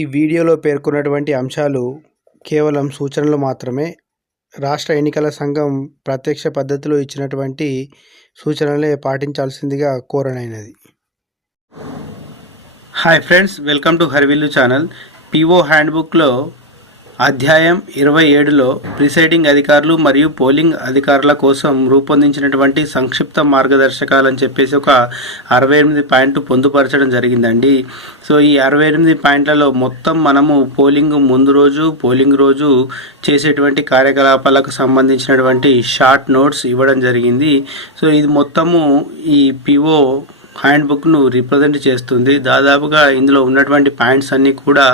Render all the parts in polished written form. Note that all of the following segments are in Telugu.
ఈ వీడియోలో పేర్కొన్నటువంటి అంశాలు కేవలం సూచనలు మాత్రమే. రాష్ట్ర ఎన్నికల సంఘం ప్రత్యక్ష పద్ధతిలో ఇచ్చినటువంటి సూచనలే పాటించాల్సిందిగా కోరనైనది. హాయ్ ఫ్రెండ్స్, వెల్కమ్ టు హర్విల్లు ఛానల్. పీఓ హ్యాండ్బుక్లో అధ్యాయం 27లో ప్రిసైడింగ్ అధికారులు మరియు పోలింగ్ అధికారుల కోసం రూపొందించినటువంటి సంక్షిప్త మార్గదర్శకాలని చెప్పేసి ఒక 68 పాయింట్లు పొందుపరచడం జరిగిందండి. సో ఈ 68 పాయింట్లలో మొత్తం మనము పోలింగ్ ముందు రోజు, పోలింగ్ రోజు చేసేటువంటి కార్యకలాపాలకు సంబంధించినటువంటి షార్ట్ నోట్స్ ఇవ్వడం జరిగింది. సో ఇది మొత్తము ఈ పీఓ హ్యాండ్బుక్ను రిప్రజెంట్ చేస్తుంది. దాదాపుగా ఇందులో ఉన్నటువంటి పాయింట్స్ అన్నీ కూడా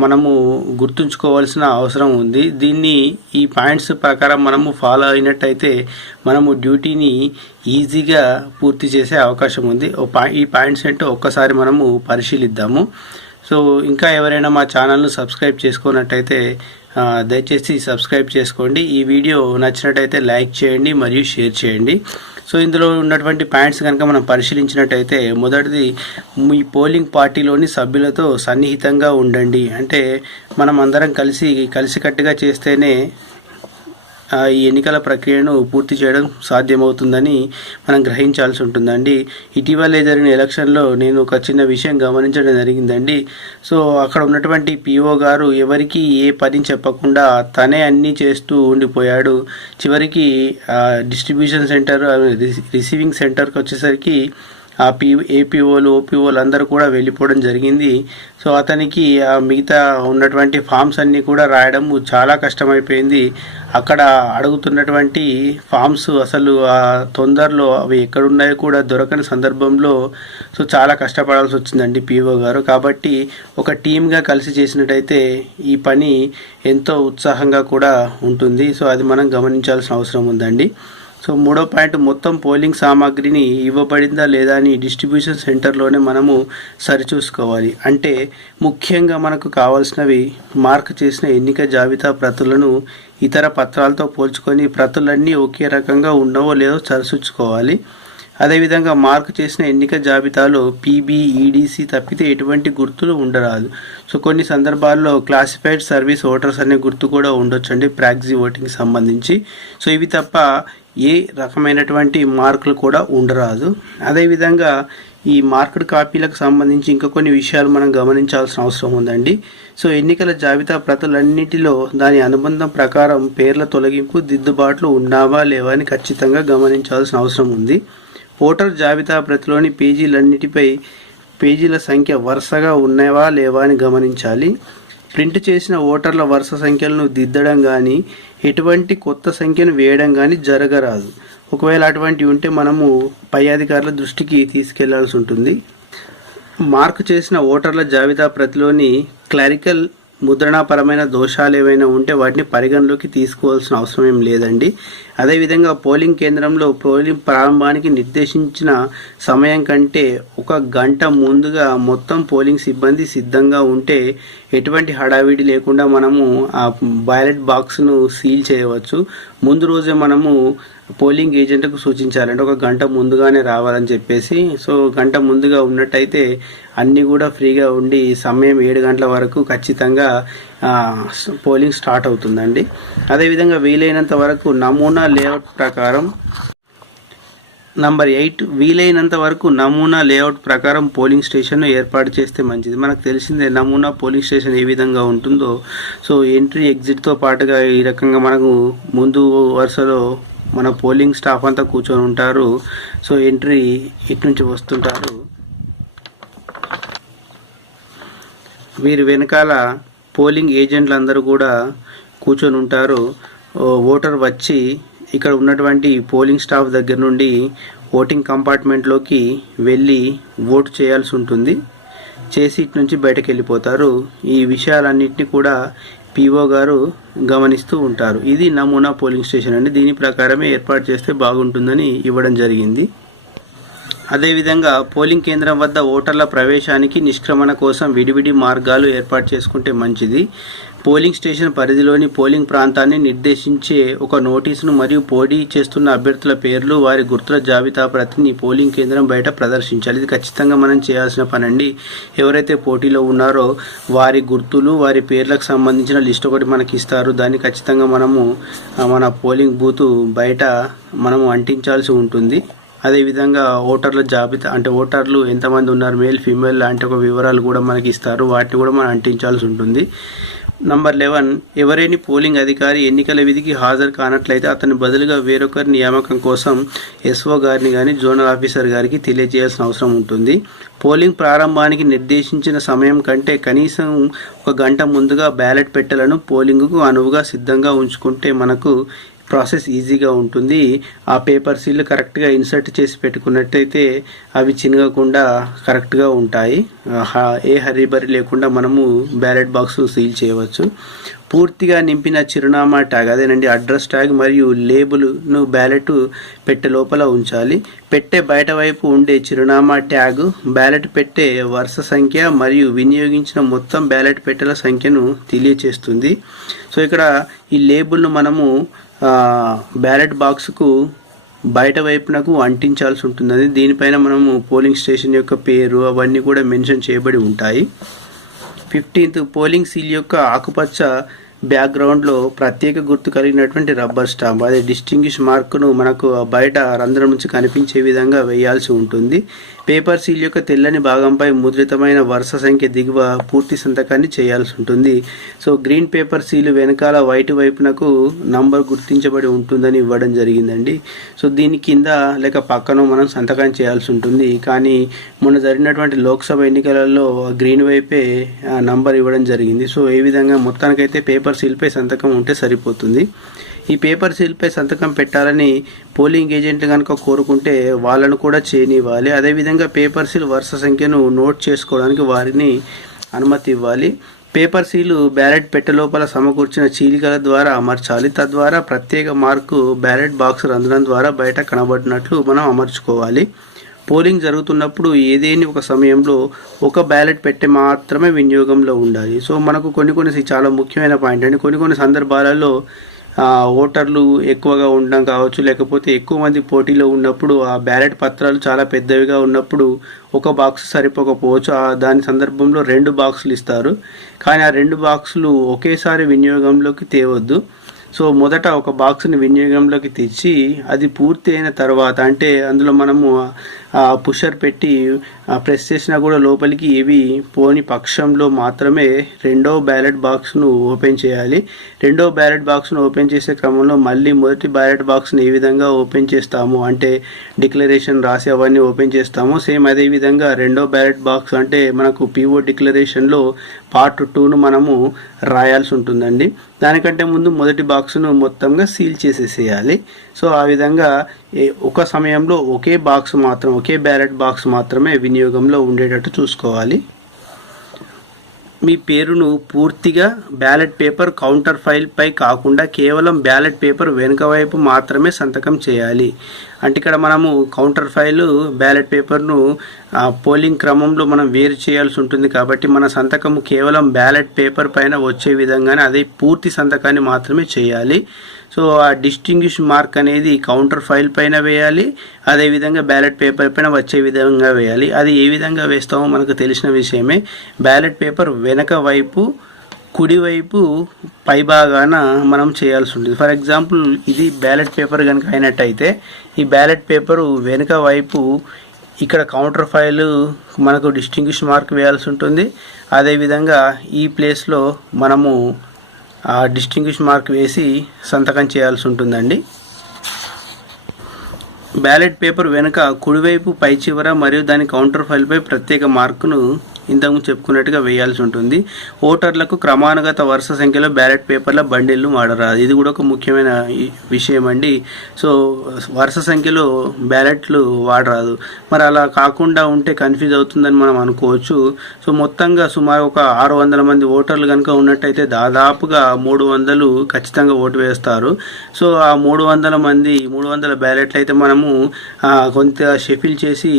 మనము గుర్తుంచుకోవాల్సిన అవసరం ఉంది. ఈ పాయింట్స్ ప్రకారం మనము ఫాలో అయినట్టయితే మనము డ్యూటీని ఈజీగా పూర్తి చేసే అవకాశం ఉంది. ఈ పాయింట్స్ ఏంటో ఒక్కసారి మనము పరిశీలిద్దాము. సో ఇంకా ఎవరైనా మా ఛానల్ను సబ్స్క్రైబ్ చేసుకున్నట్టయితే దయచేసి సబ్స్క్రైబ్ చేసుకోండి. ఈ వీడియో నచ్చినట్టయితే లైక్ చేయండి మరియు షేర్ చేయండి. సో ఇందులో ఉన్నటువంటి పాయింట్స్ కనుక మనం పరిశీలించినట్టయితే, మొదటిది ఈ పోలింగ్ పార్టీలోని సభ్యులతో సన్నిహితంగా ఉండండి. అంటే మనం అందరం కలిసికట్టుగా చేస్తేనే ఈ ఎన్నికల ప్రక్రియను పూర్తి చేయడం సాధ్యమవుతుందని మనం గ్రహించాల్సి ఉంటుందండి. ఇటీవలే జరిగిన ఎలక్షన్లో నేను ఒక చిన్న విషయం గమనించడం జరిగిందండి. సో అక్కడ ఉన్నటువంటి పీఓ గారు ఎవరికి ఏ పని చెప్పకుండా తనే అన్నీ చేస్తూ ఉండిపోయాడు. చివరికి డిస్ట్రిబ్యూషన్ సెంటర్, రిసీవింగ్ సెంటర్కి వచ్చేసరికి ఏపీఓలు, ఓపీఓలు అందరూ కూడా వెళ్ళిపోవడం జరిగింది. సో అతనికి మిగతా ఉన్నటువంటి ఫామ్స్ అన్నీ కూడా రాయడం చాలా కష్టమైపోయింది. అక్కడ అడుగుతున్నటువంటి ఫామ్స్ అసలు తొందరలో అవి ఎక్కడున్నాయో కూడా దొరకని సందర్భంలో సో చాలా కష్టపడాల్సి వచ్చిందండి పీఓ గారు. కాబట్టి ఒక టీమ్గా కలిసి చేసినట్టయితే ఈ పని ఎంతో ఉత్సాహంగా కూడా ఉంటుంది. సో అది మనం గమనించాల్సిన అవసరం ఉందండి. సో మూడో పాయింట్, మొత్తం పోలింగ్ సామాగ్రిని ఇవ్వబడిందా లేదా అని డిస్ట్రిబ్యూషన్ సెంటర్లోనే మనము సరిచూసుకోవాలి. అంటే ముఖ్యంగా మనకు కావాల్సినవి మార్క్ చేసిన ఎన్నిక జాబితా ప్రతులను ఇతర పత్రాలతో పోల్చుకొని ప్రతులన్నీ ఒకే రకంగా ఉండవో లేదో సరిచూసుకోవాలి. అదేవిధంగా మార్క్ చేసిన ఎన్నిక జాబితాలో పీబీ, ఈడీసీ తప్పితే ఎటువంటి గుర్తులు ఉండరాదు. సో కొన్ని సందర్భాల్లో క్లాసిఫైడ్ సర్వీస్ ఓటర్స్ అనే గుర్తు కూడా ఉండొచ్చండి ప్రాక్సీ ఓటింగ్కి సంబంధించి. సో ఇవి తప్ప ఏ రకమైనటువంటి మార్కులు కూడా ఉండరాదు. అదేవిధంగా ఈ మార్క్డ్ కాపీలకు సంబంధించి ఇంకా కొన్ని విషయాలు మనం గమనించాల్సిన అవసరం ఉందండి. సో ఎన్నికల జాబితా ప్రతులన్నిటిలో దాని అనుబంధం ప్రకారం పేర్ల తొలగింపు, దిద్దుబాట్లు ఉన్నావా లేవా అని ఖచ్చితంగా గమనించాల్సిన అవసరం ఉంది. ఓటర్ జాబితా ప్రతిలోని పేజీలన్నిటిపై పేజీల సంఖ్య వరుసగా ఉన్నావా లేవా అని గమనించాలి. ప్రింట్ చేసిన ఓటర్ల వరుస సంఖ్యలను దిద్దడం కానీ ఎటువంటి కొత్త సంఖ్యను వేయడం కానీ జరగరాదు. ఒకవేళ అటువంటివి ఉంటే మనము పై అధికారుల దృష్టికి తీసుకెళ్లాల్సి ఉంటుంది. మార్కు చేసిన ఓటర్ల జాబితా ప్రతిలోని క్లరికల్ ముద్రణాపరమైన దోషాలు ఏవైనా ఉంటే వాటిని పరిగణలోకి తీసుకోవాల్సిన అవసరం ఏం లేదండి. అదేవిధంగా పోలింగ్ కేంద్రంలో పోలింగ్ ప్రారంభానికి నిర్దేశించిన సమయం కంటే 1 గంట ముందుగా మొత్తం పోలింగ్ సిబ్బంది సిద్ధంగా ఉంటే ఎటువంటి హడావిడి లేకుండా మనము ఆ బ్యాలెట్ బాక్స్ను సీల్ చేయవచ్చు. ముందు రోజే మనము పోలింగ్ ఏజెంట్కు సూచించాలంటే 1 గంట ముందుగానే రావాలని చెప్పేసి. సో గంట ముందుగా ఉన్నట్టయితే అన్నీ కూడా ఫ్రీగా ఉండి సమయం 7 గంటల వరకు ఖచ్చితంగా పోలింగ్ స్టార్ట్ అవుతుందండి. అదేవిధంగా వీలైనంత వరకు నమూనా లేఅవుట్ ప్రకారం నంబర్ 8, వీలైనంత వరకు నమూనా లేఅవుట్ ప్రకారం పోలింగ్ స్టేషన్ను ఏర్పాటు చేస్తే మంచిది. మనకు తెలిసిందే నమూనా పోలింగ్ స్టేషన్ ఏ విధంగా ఉంటుందో. సో ఎంట్రీ, ఎగ్జిట్తో పాటుగా ఈ రకంగా మనకు ముందు వరుసలో మన పోలింగ్ స్టాఫ్ అంతా కూర్చొని ఉంటారు. సో ఎంట్రీ ఇటు నుంచి వస్తుంటారు, వీరి వెనకాల పోలింగ్ ఏజెంట్లు అందరూ కూడా కూర్చొని ఉంటారు. ఓటర్ వచ్చి ఇక్కడ ఉన్నటువంటి పోలింగ్ స్టాఫ్ దగ్గర నుండి ఓటింగ్ కంపార్ట్మెంట్లోకి వెళ్ళి ఓటు చేయాల్సి ఉంటుంది. చేసి ఇటు నుంచి బయటకు వెళ్ళిపోతారు. ఈ విషయాలన్నింటినీ కూడా పీఓ గారు గమనిస్తూ ఉంటారు. ఇది నమూనా పోలింగ్ స్టేషన్ అండి. దీని ప్రకారమే ఏర్పాటు చేస్తే బాగుంటుందని ఇవ్వడం జరిగింది. అదేవిధంగా పోలింగ్ కేంద్రం వద్ద ఓటర్ల ప్రవేశానికి నిష్క్రమణ కోసం విడివిడి మార్గాలు ఏర్పాటు చేసుకుంటే మంచిది. పోలింగ్ స్టేషన్ పరిధిలోని పోలింగ్ ప్రాంతాన్ని నిర్దేశించే ఒక నోటీసును మరియు పోటీ చేస్తున్న అభ్యర్థుల పేర్లు, వారి గుర్తుల జాబితా ప్రతిని పోలింగ్ కేంద్రం బయట ప్రదర్శించాలి. ఇది ఖచ్చితంగా మనం చేయాల్సిన పనండి. ఎవరైతే పోటీలో ఉన్నారో వారి గుర్తులు, వారి పేర్లకు సంబంధించిన లిస్ట్ ఒకటి మనకి ఇస్తారు. దాన్ని ఖచ్చితంగా మనము మన పోలింగ్ బూత్ బయట మనము అంటించాల్సి ఉంటుంది. అదేవిధంగా ఓటర్ల జాబితా అంటే ఓటర్లు ఎంతమంది ఉన్నారు, మేల్ ఫీమేల్ లాంటి ఒక వివరాలు కూడా మనకి ఇస్తారు. వాటిని కూడా మనం అంటించాల్సి ఉంటుంది. నంబర్ 11, ఎవరైనా పోలింగ్ అధికారి ఎన్నికల విధికి హాజరు కానట్లయితే అతని బదులుగా వేరొకరి నియామకం కోసం ఎస్ఓ గారిని కానీ జోనల్ ఆఫీసర్ గారికి తెలియజేయాల్సిన అవసరం ఉంటుంది. పోలింగ్ ప్రారంభానికి నిర్దేశించిన సమయం కంటే కనీసం 1 గంట ముందుగా బ్యాలెట్ పెట్టెలను పోలింగ్కు అనువుగా సిద్ధంగా ఉంచుకుంటే మనకు ప్రాసెస్ ఈజీగా ఉంటుంది. ఆ పేపర్ సీల్ కరెక్ట్గా ఇన్సర్ట్ చేసి పెట్టుకున్నట్టయితే అవి చినగకుండా కరెక్ట్గా ఉంటాయి. ఏ హరీబరీ లేకుండా మనము బ్యాలెట్ బాక్స్ సీల్ చేయవచ్చు. పూర్తిగా నింపిన చిరునామా ట్యాగ్, అదేనండి అడ్రస్ ట్యాగ్ మరియు లేబుల్ను బ్యాలెట్ పెట్టె లోపల ఉంచాలి. పెట్టె బయట వైపు ఉండే చిరునామా ట్యాగ్ బ్యాలెట్ పెట్టె వరుస సంఖ్య మరియు వినియోగించిన మొత్తం బ్యాలెట్ పెట్టెల సంఖ్యను తెలియచేస్తుంది. సో ఇక్కడ ఈ లేబుల్ను మనము బ్యాలెట్ బాక్స్కు బయట వైపునకు అంటించాల్సి ఉంటుంది. దీనిపైన మనము పోలింగ్ స్టేషన్ యొక్క పేరు అవన్నీ కూడా మెన్షన్ చేయబడి ఉంటాయి. 15th, పోలింగ్ సీల్ యొక్క ఆకుపచ్చ బ్యాక్గ్రౌండ్లో ప్రత్యేక గుర్తు కలిగినటువంటి రబ్బర్ స్టాంప్, అదే డిస్టింగ్విష్ మార్కును మనకు బయట రంధ్రం నుంచి కనిపించే విధంగా వేయాల్సి ఉంటుంది. పేపర్ సీల్ యొక్క తెల్లని భాగంపై ముద్రితమైన వరుస సంఖ్య దిగువ పూర్తి సంతకాన్ని చేయాల్సి ఉంటుంది. సో గ్రీన్ పేపర్ సీల్ వెనకాల వైట్ వైపునకు నంబర్ గుర్తించబడి ఉంటుందని ఇవ్వడం జరిగిందండి. సో దీని కింద లేక పక్కన మనం సంతకం చేయాల్సి ఉంటుంది. కానీ మొన్న జరిగినటువంటి లోక్సభ ఎన్నికలలో గ్రీన్ వైపే నంబర్ ఇవ్వడం జరిగింది. సో ఈ విధంగా మొత్తానికైతే పేపర్ సీల్పై సంతకం ఉంటే సరిపోతుంది. ఈ పేపర్ సీల్పై సంతకం పెట్టాలని పోలింగ్ ఏజెంట్లు కనుక కోరుకుంటే వాళ్ళను కూడా చేయనివ్వాలి. అదేవిధంగా పేపర్ సీల్ వరుస సంఖ్యను నోట్ చేసుకోవడానికి వారిని అనుమతి ఇవ్వాలి. పేపర్ సీలు బ్యాలెట్ పెట్టె లోపల సమకూర్చిన చీలికల ద్వారా అమర్చాలి. తద్వారా ప్రత్యేక మార్కు బ్యాలెట్ బాక్స్ రంధ్రం ద్వారా బయట కనబడినట్లు మనం అమర్చుకోవాలి. పోలింగ్ జరుగుతున్నప్పుడు ఏదేని ఒక సమయంలో ఒక బ్యాలెట్ పెట్టె మాత్రమే వినియోగంలో ఉండాలి. సో మనకు కొన్ని చాలా ముఖ్యమైన పాయింట్ అండి. కొన్ని సందర్భాలలో ఓటర్లు ఎక్కువగా ఉండడం కావచ్చు, లేకపోతే ఎక్కువ మంది పోటీలో ఉన్నప్పుడు ఆ బ్యాలెట్ పత్రాలు చాలా పెద్దవిగా ఉన్నప్పుడు ఒక బాక్స్ సరిపోకపోవచ్చు. దాని సందర్భంలో 2 బాక్సులు ఇస్తారు. కానీ ఆ 2 బాక్సులు ఒకేసారి వినియోగంలోకి తేవద్దు. సో మొదట ఒక బాక్స్ని వినియోగంలోకి తెచ్చి అది పూర్తి అయిన తర్వాత, అంటే అందులో మనము పుషర్ పెట్టి ప్రెస్ చేసినా కూడా లోపలికి ఏవి పోని పక్షంలో మాత్రమే రెండవ బ్యాలెట్ బాక్స్ను ఓపెన్ చేయాలి. రెండవ బ్యాలెట్ బాక్స్ను ఓపెన్ చేసే క్రమంలో మళ్ళీ మొదటి బ్యాలెట్ బాక్స్ని ఏ విధంగా ఓపెన్ చేస్తాము అంటే డిక్లరేషన్ రాసి అవన్నీ ఓపెన్ చేస్తాము, సేమ్ అదే విధంగా రెండో బ్యాలెట్ బాక్స్ అంటే మనకు పీఓ డిక్లరేషన్లో పార్ట్ 2ను మనము రాయాల్సి ఉంటుందండి. దానికంటే ముందు మొదటి బాక్స్ను మొత్తంగా సీల్ చేసేసేయాలి. సో ఆ విధంగా ఒక సమయంలో ఒకే బ్యాలెట్ బాక్స్ మాత్రమే వినియోగంలో ఉండేటట్టు చూసుకోవాలి. మీ పేరును పూర్తిగా బ్యాలెట్ పేపర్ కౌంటర్ ఫైల్ పై కాకుండా కేవలం బ్యాలెట్ పేపర్ వెనుక వైపు మాత్రమే సంతకం చేయాలి. అంటే ఇక్కడ మనము కౌంటర్ ఫైలు బ్యాలెట్ పేపర్ను పోలింగ్ క్రమంలో మనం వేరు చేయాల్సి ఉంటుంది. కాబట్టి మన సంతకము కేవలం బ్యాలెట్ పేపర్ పైన వచ్చే విధంగానే అదే పూర్తి సంతకాన్ని మాత్రమే చేయాలి. సో ఆ డిస్టింగ్విష్ మార్క్ అనేది కౌంటర్ ఫైల్ పైన వేయాలి, అదేవిధంగా బ్యాలెట్ పేపర్ పైన వచ్చే విధంగా వేయాలి. అది ఏ విధంగా వేస్తామో మనకు తెలిసిన విషయమే. బ్యాలెట్ పేపర్ వెనక వైపు కుడివైపు పైభాగాన మనం చేయాల్సి ఉంటుంది. ఫర్ ఎగ్జాంపుల్ ఇది బ్యాలెట్ పేపర్ కనుక అయినట్టయితే ఈ బ్యాలెట్ పేపరు వెనుక వైపు ఇక్కడ కౌంటర్ ఫైల్ మనకు డిస్టింగ్విష్ మార్క్ వేయాల్సి ఉంటుంది. అదేవిధంగా ఈ ప్లేస్లో మనము ఆ డిస్టింగ్విష్ మార్క్ వేసి సంతకం చేయాల్సి ఉంటుందండి. బ్యాలెట్ పేపర్ వెనుక కుడివైపు పై చివర మరియు దాని కౌంటర్ ఫైల్పై ప్రత్యేక మార్కును ఇంతకుముందు చెప్పుకున్నట్టుగా వేయాల్సి ఉంటుంది. ఓటర్లకు క్రమానుగత వరుస సంఖ్యలో బ్యాలెట్ పేపర్ల బండిల్ను వాడరాదు. ఇది కూడా ఒక ముఖ్యమైన విషయం అండి. సో వరుస సంఖ్యలో బ్యాలెట్లు వాడరాదు. మరి అలా కాకుండా ఉంటే కన్ఫ్యూజ్ అవుతుందని మనం అనుకోవచ్చు. సో మొత్తంగా సుమారు ఒక 600 మంది ఓటర్లు కనుక ఉన్నట్టయితే దాదాపుగా 300 ఖచ్చితంగా ఓటు వేస్తారు. సో ఆ 300 బ్యాలెట్లు అయితే మనము కొంత షెఫిల్ చేసి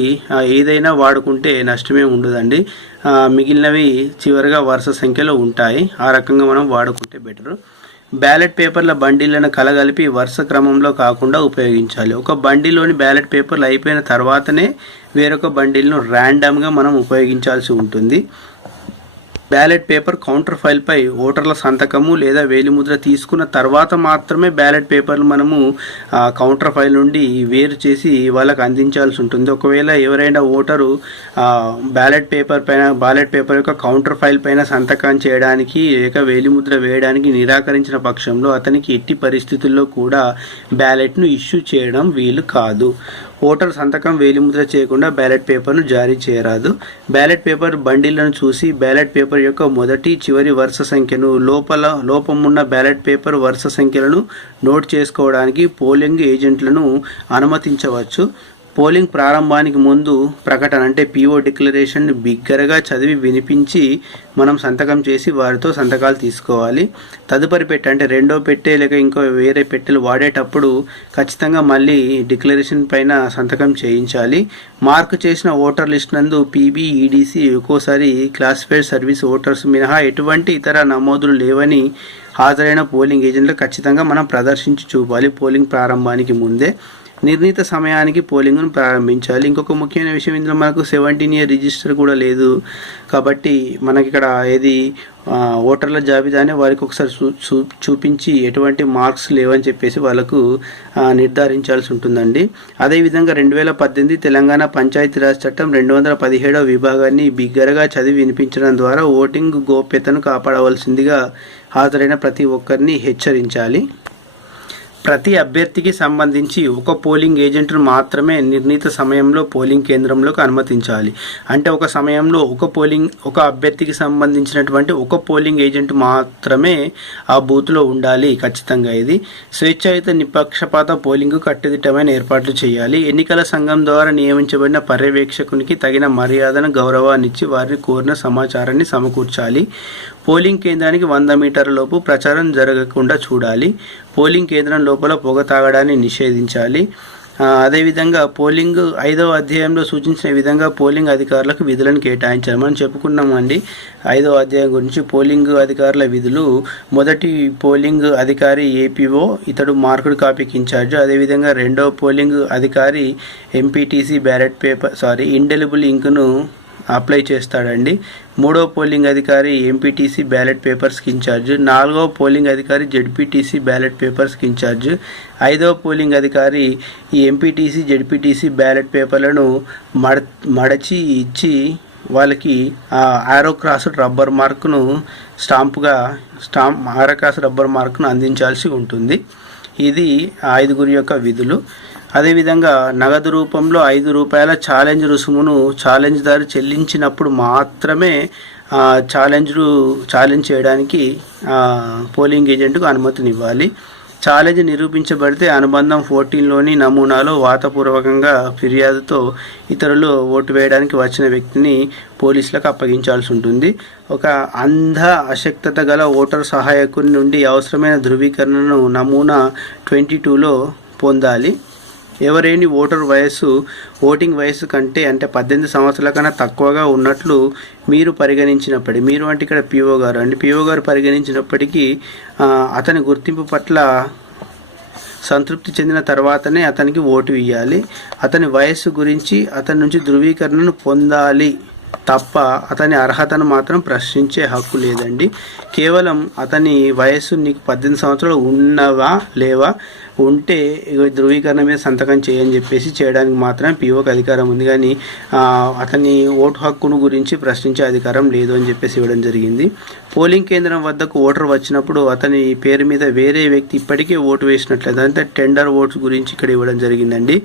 ఏదైనా వాడుకుంటే నష్టమే ఉండదండి. మిగిలినవి చివరిగా వరుస సంఖ్యలో ఉంటాయి. ఆ రకంగా మనం వాడుకుంటే బెటర్. బ్యాలెట్ పేపర్ల బండిలను కలగలిపి వరుస క్రమంలో కాకుండా ఉపయోగించాలి. ఒక బండిలోని బ్యాలెట్ పేపర్లు అయిపోయిన తర్వాతనే వేరొక బండిల్ను ర్యాండమ్గా మనం ఉపయోగించాల్సి ఉంటుంది. బ్యాలెట్ పేపర్ కౌంటర్ ఫైల్పై ఓటర్ల సంతకము లేదా వేలిముద్ర తీసుకున్న తర్వాత మాత్రమే బ్యాలెట్ పేపర్లు మనము కౌంటర్ ఫైల్ నుండి వేరు చేసి వాళ్ళకి అందించాల్సి ఉంటుంది. ఒకవేళ ఎవరైనా ఓటరు బ్యాలెట్ పేపర్ యొక్క కౌంటర్ ఫైల్ పైన సంతకం చేయడానికి లేక వేలిముద్ర వేయడానికి నిరాకరించిన పక్షంలో అతనికి ఎట్టి పరిస్థితుల్లో కూడా బ్యాలెట్ను ఇష్యూ చేయడం వీలు కాదు. ఓటర్ సంతకం వేలిముద్ర చేయకుండా బ్యాలెట్ పేపర్ను జారీ చేయరాదు. బ్యాలెట్ పేపర్ బండిలను చూసి బ్యాలెట్ పేపర్ యొక్క మొదటి చివరి వరుస సంఖ్యను లోపమున్న బ్యాలెట్ పేపర్ వరుస సంఖ్యలను నోట్ చేసుకోవడానికి పోలింగ్ ఏజెంట్లను అనుమతించవచ్చు. పోలింగ్ ప్రారంభానికి ముందు ప్రకటన అంటే పిఓ డిక్లరేషన్ బిగ్గరగా చదివి వినిపించి మనం సంతకం చేసి వారితో సంతకాలు తీసుకోవాలి. తదుపరి పెట్టె అంటే రెండో పెట్టె లేక ఇంకో వేరే పెట్టెలు వాడేటప్పుడు ఖచ్చితంగా మళ్ళీ డిక్లరేషన్ పైన సంతకం చేయించాలి. మార్కు చేసిన ఓటర్ లిస్ట్ నందు పీబీ, ఈడీసీ, ఒక్కోసారి క్లాసిఫైడ్ సర్వీస్ ఓటర్స్ మినహా ఎటువంటి ఇతర నమోదులు లేవని హాజరైన పోలింగ్ ఏజెంట్లు ఖచ్చితంగా మనం ప్రదర్శించి చూపాలి. పోలింగ్ ప్రారంభానికి ముందే నిర్ణీత సమయానికి పోలింగ్ను ప్రారంభించాలి. ఇంకొక ముఖ్యమైన విషయం, ఇందులో మనకు 17 ఇయర్ రిజిస్టర్ కూడా లేదు కాబట్టి మనకి ఇక్కడ ఏది ఓటర్ల జాబితానే వారికి ఒకసారి చూపించి ఎటువంటి మార్క్స్ లేవని చెప్పేసి వాళ్ళకు నిర్ధారించాల్సి ఉంటుందండి. అదేవిధంగా 2018 తెలంగాణ పంచాయతీరాజ్ చట్టం 217వ విభాగాన్ని బిగ్గరగా చదివి వినిపించడం ద్వారా ఓటింగ్ గోప్యతను కాపాడవలసిందిగా హాజరైన ప్రతి ఒక్కరిని హెచ్చరించాలి. ప్రతి అభ్యర్థికి సంబంధించి ఒక పోలింగ్ ఏజెంట్ను మాత్రమే నిర్ణీత సమయంలో పోలింగ్ కేంద్రంలోకి అనుమతించాలి. అంటే ఒక సమయంలో ఒక అభ్యర్థికి సంబంధించినటువంటి ఒక పోలింగ్ ఏజెంట్ మాత్రమే ఆ బూత్లో ఉండాలి. ఖచ్చితంగా ఇది స్వేచ్ఛాయుత నిష్పక్షపాత పోలింగ్కు కట్టుదిట్టమైన ఏర్పాట్లు చేయాలి. ఎన్నికల సంఘం ద్వారా నియమించబడిన పర్యవేక్షకునికి తగిన మర్యాదను, గౌరవాన్నిచ్చి వారిని కోరిన సమాచారాన్ని సమకూర్చాలి. పోలింగ్ కేంద్రానికి 100 మీటర్ల లోపు ప్రచారం జరగకుండా చూడాలి. పోలింగ్ కేంద్రం లోపల పొగ తాగడాన్ని నిషేధించాలి. అదేవిధంగా పోలింగ్ 5వ అధ్యాయంలో సూచించిన విధంగా పోలింగ్ అధికారులకు విధులను కేటాయించాలి. మనం చెప్పుకున్నామండి 5వ అధ్యాయం గురించి. పోలింగ్ అధికారుల విధులు: మొదటి పోలింగ్ అధికారి ఏపీఓ, ఇతడు మార్కుడ్ కాపీకి ఇన్ఛార్జ్. అదేవిధంగా రెండవ పోలింగ్ అధికారి ఎంపీటీసీ ఇండెలిబుల్ ఇంక్ను అప్లై చేస్తాడండి. మూడవ పోలింగ్ అధికారి ఎంపీటీసీ బ్యాలెట్ పేపర్స్కి ఇన్ఛార్జ్. నాలుగవ పోలింగ్ అధికారి జెడ్పీటీసీ బ్యాలెట్ పేపర్స్కి ఇన్ఛార్జ్. ఐదవ పోలింగ్ అధికారి ఈ ఎంపీటీసీ, జెడ్పీటీసీ బ్యాలెట్ పేపర్లను మడచి ఇచ్చి వాళ్ళకి ఆరో క్రాస్ రబ్బర్ మార్కును ఆరో క్రాస్ రబ్బర్ మార్కును అందించాల్సి ఉంటుంది. ఇది 5గురి యొక్క విధులు. అదేవిధంగా నగదు రూపంలో ₹5 ఛాలెంజ్ రుసుమును ఛాలెంజ్దారు చెల్లించినప్పుడు మాత్రమే ఛాలెంజ్ చేయడానికి పోలింగ్ ఏజెంట్కు అనుమతినివ్వాలి. ఛాలెంజ్ నిరూపించబడితే అనుబంధం 14లోని నమూనాలో వాతపూర్వకంగా ఫిర్యాదుతో ఇతరులు ఓటు వేయడానికి వచ్చిన వ్యక్తిని పోలీసులకు అప్పగించాల్సి ఉంటుంది. ఒక అశక్తత గల ఓటర్ సహాయకుని నుండి అవసరమైన ధృవీకరణను నమూనా 22లో పొందాలి. ఎవరైనా ఓటింగ్ వయస్సు కంటే అంటే 18 సంవత్సరాల కన్నా తక్కువగా ఉన్నట్లు మీరు పరిగణించినప్పటికీ, మీరు అంటే ఇక్కడ పిఓ గారు పరిగణించినప్పటికీ అతని గుర్తింపు పట్ల సంతృప్తి చెందిన తర్వాతనే అతనికి ఓటు ఇవ్వాలి. అతని వయస్సు గురించి అతని నుంచి ధృవీకరణను పొందాలి తప్ప అతని అర్హతను మాత్రం ప్రశ్నించే హక్కు లేదండి. కేవలం అతని వయస్సు నీకు 18 సంవత్సరాలు ఉన్నవా లేవా, ఉంటే ధృవీకరణ మీద సంతకం చేయని చెప్పేసి చేయడానికి మాత్రమే పిఓకి అధికారం ఉంది. కానీ అతని ఓటు హక్కును గురించి ప్రశ్నించే అధికారం లేదు అని చెప్పేసి ఇవ్వడం జరిగింది. పోలింగ్ కేంద్రం వద్దకు ఓటర్ వచ్చినప్పుడు అతని పేరు మీద వేరే వ్యక్తి ఇప్పటికే ఓటు వేసినట్లయితే అంటే టెండర్ ఓట్స్ గురించి ఇక్కడ ఇవ్వడం జరిగిందండి.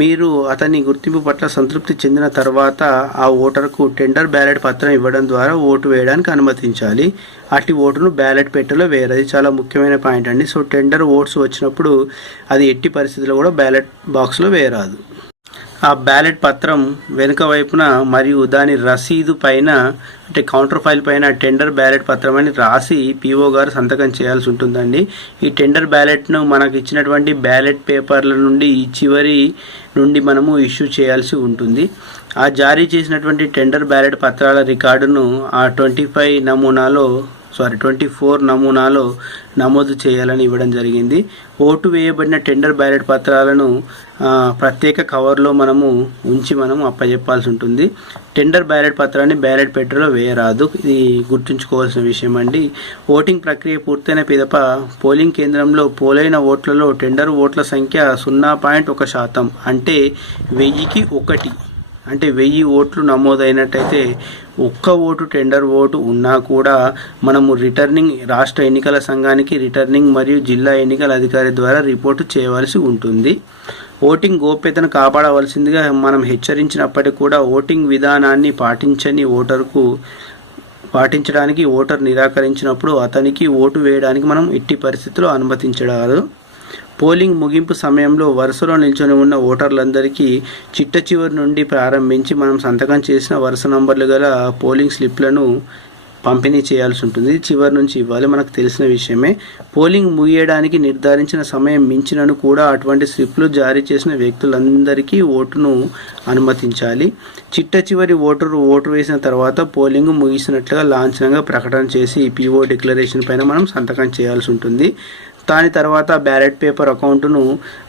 మీరు అతని గుర్తింపు పట్ల సంతృప్తి చెందిన తర్వాత ఆ ఓటర్కు టెండర్ బ్యాలెట్ పత్రం ఇవ్వడం ద్వారా ఓటు వేయడానికి అనుమతించాలి. అట్టి ఓటును బ్యాలెట్ పెట్టెలో వేయాలి. అది చాలా ముఖ్యమైన పాయింట్ అండి. సో టెండర్ ఓట్స్ వచ్చినప్పుడు అది ఎట్టి పరిస్థితుల్లో కూడా బ్యాలెట్ బాక్స్లో వేయరాదు. ఆ బ్యాలెట్ పత్రం వెనుక వైపున మరియు దాని రసీదు పైన అంటే కౌంటర్ ఫైల్ పైన టెండర్ బ్యాలెట్ పత్రం అని రాసి పీఓ గారు సంతకం చేయాల్సి ఉంటుందండి. ఈ టెండర్ బ్యాలెట్ను మనకు ఇచ్చినటువంటి బ్యాలెట్ పేపర్ల నుండి ఈ చివరి నుండి మనము ఇష్యూ చేయాల్సి ఉంటుంది. ఆ జారీ చేసినటువంటి టెండర్ బ్యాలెట్ పత్రాల రికార్డును ఆ 24 నమూనాలో నమోదు చేయాలని ఇవ్వడం జరిగింది. ఓటు వేయబడిన టెండర్ బ్యాలెట్ పత్రాలను ప్రత్యేక కవర్లో మనము అప్పజెప్పాల్సి ఉంటుంది. టెండర్ బ్యాలెట్ పత్రాన్ని బ్యాలెట్ పెట్టెలో వేయరాదు. ఇది గుర్తుంచుకోవాల్సిన విషయం అండి. ఓటింగ్ ప్రక్రియ పూర్తయిన పిదప పోలింగ్ కేంద్రంలో పోలైన ఓట్లలో టెండర్ ఓట్ల సంఖ్య 0.1% అంటే 1000కి 1. అంటే 1000 ఓట్లు నమోదైనట్టయితే ఒక్క ఓటు టెండర్ ఓటు ఉన్నా కూడా మనము రాష్ట్ర ఎన్నికల సంఘానికి రిటర్నింగ్ మరియు జిల్లా ఎన్నికల అధికారి ద్వారా రిపోర్టు చేయవలసి ఉంటుంది. ఓటింగ్ గోప్యతను కాపాడవలసిందిగా మనం హెచ్చరించినప్పటికీ కూడా ఓటింగ్ విధానాన్ని పాటించడానికి ఓటర్ నిరాకరించినప్పుడు అతనికి ఓటు వేయడానికి మనం ఎట్టి పరిస్థితుల్లో అనుమతించరాదు. పోలింగ్ ముగింపు సమయంలో వరుసలో నిల్చొని ఉన్న ఓటర్లందరికీ చిట్ట చివరి నుండి ప్రారంభించి మనం సంతకం చేసిన వరుస నంబర్లు గల పోలింగ్ స్లిప్లను పంపిణీ చేయాల్సి ఉంటుంది. చివరి నుంచి ఇవ్వాలి, మనకు తెలిసిన విషయమే. పోలింగ్ ముగియడానికి నిర్ధారించిన సమయం మించినను కూడా అటువంటి స్లిప్లు జారీ చేసిన వ్యక్తులందరికీ ఓటును అనుమతించాలి. చిట్ట చివరి ఓటరు ఓటు వేసిన తర్వాత పోలింగ్ ముగిసినట్లుగా లాంఛనంగా ప్రకటన చేసి పీఓ డిక్లరేషన్ పైన మనం సంతకం చేయాల్సి ఉంటుంది. దాని తర్వాత బ్యాలెట్ పేపర్ అకౌంటును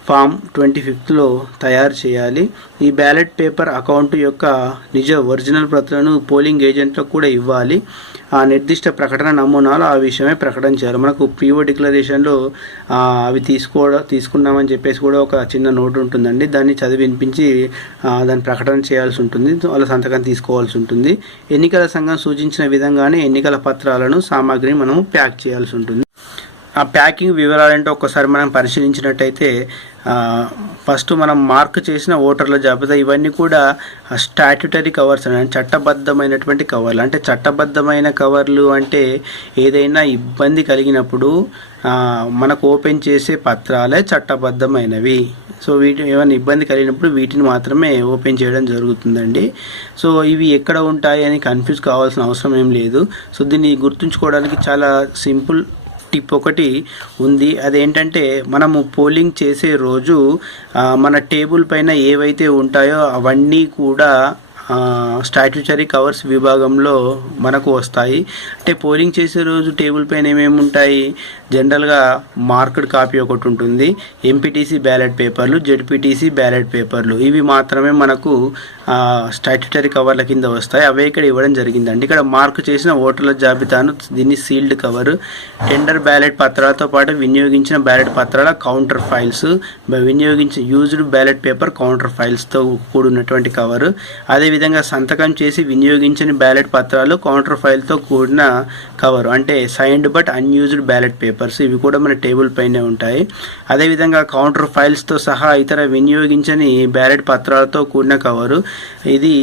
ఫామ్ 25లో తయారు చేయాలి. ఈ బ్యాలెట్ పేపర్ అకౌంట్ యొక్క ఒరిజినల్ ప్రతులను పోలింగ్ ఏజెంట్లకు కూడా ఇవ్వాలి. ఆ నిర్దిష్ట ప్రకటన నమూనాలు ఆ విషయమే ప్రకటన చేయాలి. మనకు పీఓ డిక్లరేషన్లో అవి తీసుకున్నామని చెప్పేసి కూడా ఒక చిన్న నోట్ ఉంటుందండి. దాన్ని చదివి వినిపించి దాన్ని ప్రకటన చేయాల్సి ఉంటుంది. వాళ్ళ సంతకం తీసుకోవాల్సి ఉంటుంది. ఎన్నికల సంఘం సూచించిన విధంగానే ఎన్నికల పత్రాలను సామాగ్రిని మనము ప్యాక్ చేయాల్సి ఉంటుంది. ఆ ప్యాకింగ్ వివరాలంటే ఒక్కసారి మనం పరిశీలించినట్టయితే ఫస్ట్ మనం మార్క్ చేసిన ఓటర్ల జాబితా ఇవన్నీ కూడా స్టాట్యుటరీ కవర్స్ అని, చట్టబద్ధమైనటువంటి కవర్లు. అంటే చట్టబద్ధమైన కవర్లు అంటే ఏదైనా ఇబ్బంది కలిగినప్పుడు మనకు ఓపెన్ చేసే పత్రాలే చట్టబద్ధమైనవి. సో ఏమైనా ఇబ్బంది కలిగినప్పుడు వీటిని మాత్రమే ఓపెన్ చేయడం జరుగుతుందండి. సో ఇవి ఎక్కడ ఉంటాయి అని కన్ఫ్యూజ్ కావాల్సిన అవసరం ఏం లేదు. సో దీన్ని గుర్తుంచుకోవడానికి చాలా సింపుల్ టిప్ ఒకటి ఉంది. అదేంటంటే మనము పోలింగ్ చేసే రోజు మన టేబుల్ పైన ఏవైతే ఉంటాయో అవన్నీ కూడా స్టాట్యుటరీ కవర్స్ విభాగంలో మనకు వస్తాయి. అంటే పోలింగ్ చేసే రోజు టేబుల్ పైన ఏమేమి ఉంటాయి? జనరల్గా మార్క్డ్ కాపీ ఒకటి ఉంటుంది, ఎంపీటీసీ బ్యాలెట్ పేపర్లు, జెడ్పీటీసీ బ్యాలెట్ పేపర్లు, ఇవి మాత్రమే మనకు స్టాట్యుటరీ కవర్ల కింద వస్తాయి. అవే ఇక్కడ ఇవ్వడం జరిగిందండి. ఇక్కడ మార్క్ చేసిన ఓటర్ల జాబితాను, దీన్ని సీల్డ్ కవర్, టెండర్ బ్యాలెట్ పత్రాలతో పాటు వినియోగించిన బ్యాలెట్ పత్రాల counter files, used ballot paper counter ఫైల్స్తో కూడినటువంటి కవరు, అదేవిధంగా సంతకం చేసి వినియోగించిన బ్యాలెట్ పత్రాలు కౌంటర్ ఫైల్తో కూడిన కవరు, అంటే signed but unused ballot papers, ఇవి కూడా మన టేబుల్ పైనే ఉంటాయి. అదేవిధంగా కౌంటర్ ఫైల్స్తో సహా ఇతర వినియోగించని బ్యాలెట్ పత్రాలతో కూడిన కవరు, ఇది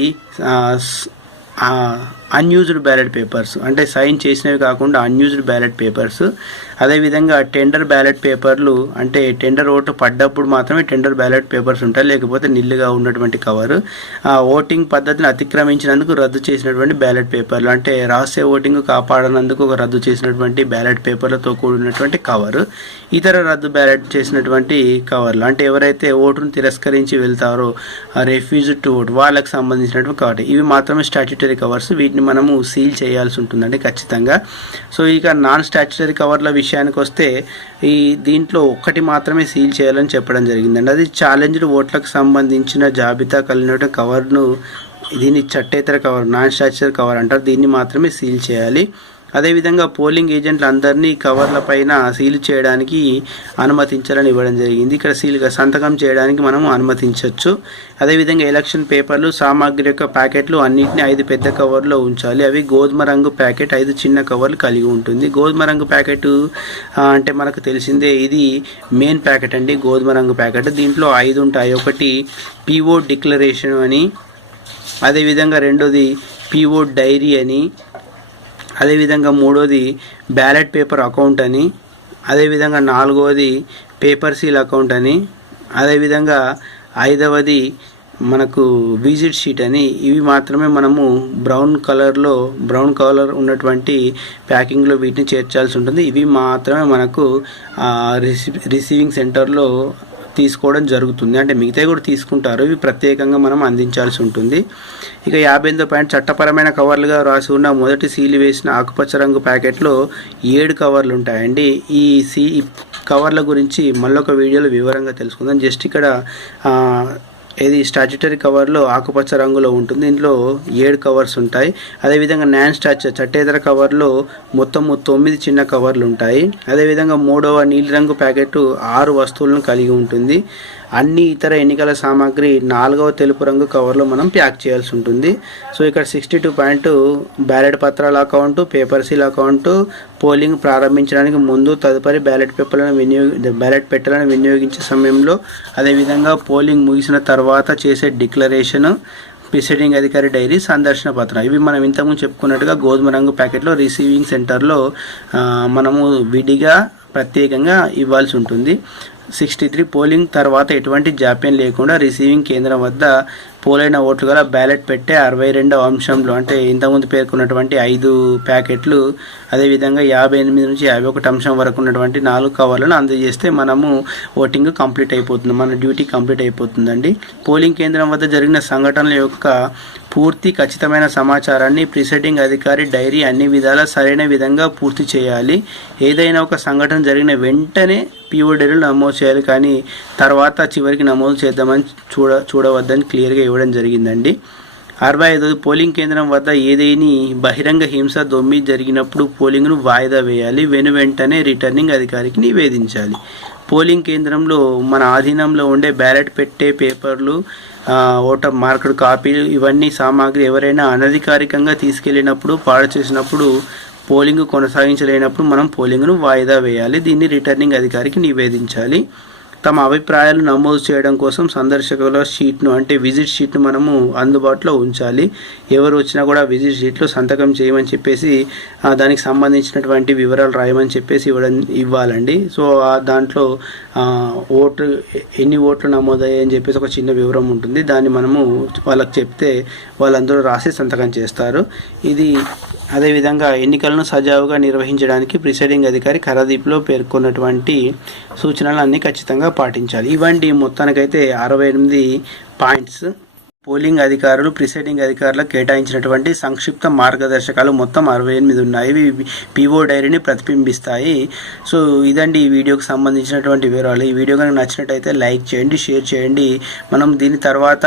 అన్యూజ్డ్ బ్యాలెట్ పేపర్స్, అంటే సైన్ చేసినవి కాకుండా అన్యూజ్డ్ బ్యాలెట్ పేపర్స్. అదేవిధంగా టెండర్ బ్యాలెట్ పేపర్లు, అంటే టెండర్ ఓటు పడ్డప్పుడు మాత్రమే టెండర్ బ్యాలెట్ పేపర్స్ ఉంటాయి, లేకపోతే నిల్లుగా ఉన్నటువంటి కవరు. ఓటింగ్ పద్ధతిని అతిక్రమించినందుకు రద్దు చేసినటువంటి బ్యాలెట్ పేపర్లు, అంటే రహస్య ఓటింగ్ కాపాడనందుకు ఒక రద్దు చేసినటువంటి బ్యాలెట్ పేపర్లతో కూడినటువంటి కవరు. ఇతర రద్దు బ్యాలెట్ చేసినటువంటి కవర్లు, అంటే ఎవరైతే ఓటును తిరస్కరించి వెళ్తారో రిఫ్యూజ్ టు ఓట్ వాళ్ళకి సంబంధించినటువంటి కవర్, ఇవి మాత్రమే స్టాట్యుటరీ కవర్స్. వీటిని మనము సీల్ చేయాల్సి ఉంటుందండి ఖచ్చితంగా. సో ఇక నాన్ స్టాట్యుటరీ కవర్ల విషయానికి వస్తే దీంట్లో ఒక్కటి మాత్రమే సీల్ చేయాలని చెప్పడం జరిగిందండి. అది ఛాలెంజ్డ్ ఓట్లకు సంబంధించిన జాబితా కలిగిన కవర్ను, దీన్ని చట్టేతర కవర్, నాన్ స్టాట్యుటరీ కవర్ అంటారు, దీన్ని మాత్రమే సీల్ చేయాలి. అదేవిధంగా పోలింగ్ ఏజెంట్లు అందరినీ కవర్ల పైన సీల్ చేయడానికి అనుమతించాలని ఇవ్వడం జరిగింది. ఇక్కడ సంతకం చేయడానికి మనం అనుమతించవచ్చు. అదేవిధంగా ఎలక్షన్ పేపర్లు సామాగ్రి యొక్క ప్యాకెట్లు అన్నింటినీ 5 పెద్ద కవర్లో ఉంచాలి. అవి గోధుమ రంగు ప్యాకెట్ 5 చిన్న కవర్లు కలిగి ఉంటుంది. గోధుమ రంగు ప్యాకెట్ అంటే మనకు తెలిసిందే, ఇది మెయిన్ ప్యాకెట్ అండి. గోధుమ రంగు ప్యాకెట్ దీంట్లో 5 ఉంటాయి. ఒకటి పిఓ డిక్లరేషన్ అని, అదేవిధంగా రెండోది పిఓ డైరీ అని, అదేవిధంగా మూడోది బ్యాలెట్ పేపర్ అకౌంట్ అని, అదేవిధంగా నాలుగవది పేపర్ సీల్ అకౌంట్ అని, అదేవిధంగా ఐదవది మనకు విజిట్ షీట్ అని. ఇవి మాత్రమే మనము బ్రౌన్ కలర్ ఉన్నటువంటి ప్యాకింగ్లో వీటిని చేర్చాల్సి ఉంటుంది. ఇవి మాత్రమే మనకు రిసీవింగ్ సెంటర్లో తీసుకోవడం జరుగుతుంది. అంటే మిగతా కూడా తీసుకుంటారు, ఇవి ప్రత్యేకంగా మనం అందించాల్సి ఉంటుంది. ఇక 58వ పాయింట్, చట్టపరమైన కవర్లుగా రాసి ఉన్న మొదటి సీలు వేసిన ఆకుపచ్చ రంగు ప్యాకెట్లో 7 కవర్లు ఉంటాయండి. ఈ కవర్ల గురించి మళ్ళొక వీడియోలో వివరంగా తెలుసుకుందాం. జస్ట్ ఇక్కడ ఇది స్టాచ్యుటరీ కవర్లో ఆకుపచ్చ రంగులో ఉంటుంది. దీంట్లో 7 కవర్స్ ఉంటాయి. అదేవిధంగా నాన్ స్టాచ్యూ చట్టేతర కవర్లో మొత్తము 9 చిన్న కవర్లు ఉంటాయి. అదేవిధంగా 3వ నీలిరంగు ప్యాకెట్ 6 వస్తువులను కలిగి ఉంటుంది. అన్ని ఇతర ఎన్నికల సామాగ్రి 4వ తెలుపు రంగు కవర్లో మనం ప్యాక్ చేయాల్సి ఉంటుంది. సో ఇక్కడ 62 పాయింట్, బ్యాలెట్ పత్రాల account, paper seal account, polling ప్రారంభించడానికి ముందు తదుపరి బ్యాలెట్ పెట్టెలను వినియోగించే సమయంలో, అదేవిధంగా పోలింగ్ ముగిసిన తర్వాత చేసే డిక్లరేషన్, ప్రిసైడింగ్ అధికారి డైరీ, సందర్శన పత్రం. ఇవి మనం ఇంతకుముందు చెప్పుకున్నట్టుగా గోధుమ రంగు ప్యాకెట్లో రిసీవింగ్ సెంటర్లో మనము విడిగా ప్రత్యేకంగా ఇవ్వాల్సి ఉంటుంది. 63 పోలింగ్ తర్వాత ఎటువంటి జాప్యం లేకుండా రిసీవింగ్ కేంద్రం వద్ద పోలైన ఓట్లు గల బ్యాలెట్ పెట్టే 62వ అంశంలో, అంటే ఇంతకుముందు పేర్కొన్నటువంటి 5 ప్యాకెట్లు, అదేవిధంగా 58 నుంచి 51 అంశం వరకు ఉన్నటువంటి 4 కవర్లను అందజేస్తే మనము ఓటింగ్ కంప్లీట్ అయిపోతుంది, మన డ్యూటీ కంప్లీట్ అయిపోతుందండి. పోలింగ్ కేంద్రం వద్ద జరిగిన సంఘటనల యొక్క పూర్తి ఖచ్చితమైన సమాచారాన్ని ప్రిసైడింగ్ అధికారి డైరీ అన్ని విధాలా సరైన విధంగా పూర్తి చేయాలి. ఏదైనా ఒక సంఘటన జరిగిన వెంటనే పిఓ డైరీలు నమోదు చేయాలి, కానీ తర్వాత చివరికి నమోదు చేద్దామని చూడవద్దని క్లియర్గా ఇవ్వడం జరిగిందండి. 65 పోలింగ్ కేంద్రం వద్ద ఏదేని బహిరంగ హింస దొమ్మి జరిగినప్పుడు పోలింగ్ను వాయిదా వేయాలి. వెంటనే రిటర్నింగ్ అధికారికి నివేదించాలి. పోలింగ్ కేంద్రంలో మన ఆధీనంలో ఉండే బ్యాలెట్ పెట్టే పేపర్లు, ఓటర్ మార్కుడు కాపీలు, ఇవన్నీ సామాగ్రి ఎవరైనా అనధికారికంగా తీసుకెళ్ళినప్పుడు, పాడు చేసినప్పుడు, పోలింగ్ కొనసాగించలేనప్పుడు మనం పోలింగ్ను వాయిదా వేయాలి. దీన్ని రిటర్నింగ్ అధికారికి నివేదించాలి. తమ అభిప్రాయాలు నమోదు చేయడం కోసం సందర్శకుల షీట్ను, అంటే విజిట్ షీట్ను మనము అందుబాటులో ఉంచాలి. ఎవరు వచ్చినా కూడా విజిట్ షీట్లో సంతకం చేయమని చెప్పేసి, దానికి సంబంధించినటువంటి వివరాలు రాయమని చెప్పేసి ఇవ్వాలండి. సో దాంట్లో ఎన్ని ఓట్లు నమోదయ్యాయని చెప్పేసి ఒక చిన్న వివరం ఉంటుంది. దాన్ని మనము వాళ్ళకి చెప్తే వాళ్ళందరూ రాసి సంతకం చేస్తారు. ఇది అదేవిధంగా ఎన్నికలను సజావుగా నిర్వహించడానికి ప్రిసైడింగ్ అధికారి కరదీప్లో పేర్కొన్నటువంటి సూచనలు అన్నీ ఖచ్చితంగా పాటించాలి. ఇవండి మొత్తానికైతే 68 పాయింట్స్ పోలింగ్ అధికారులు ప్రిసైడింగ్ అధికారులకు కేటాయించినటువంటి సంక్షిప్త మార్గదర్శకాలు. మొత్తం 68 ఉన్నాయి. ఇవి పిఓ డైరీని ప్రతిబింబిస్తాయి. సో ఇదండి ఈ వీడియోకి సంబంధించినటువంటి వివరాలు. ఈ వీడియో కనుక నచ్చినట్టయితే లైక్ చేయండి, షేర్ చేయండి. మనం దీని తర్వాత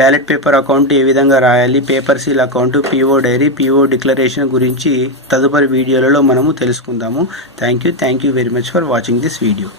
బ్యాలెట్ పేపర్ అకౌంట్ ఏ విధంగా రాయాలి, paper seal account, PO diary, PO declaration గురించి తదుపరి వీడియోలలో మనము తెలుసుకుందాము. Thank you very much for watching this video.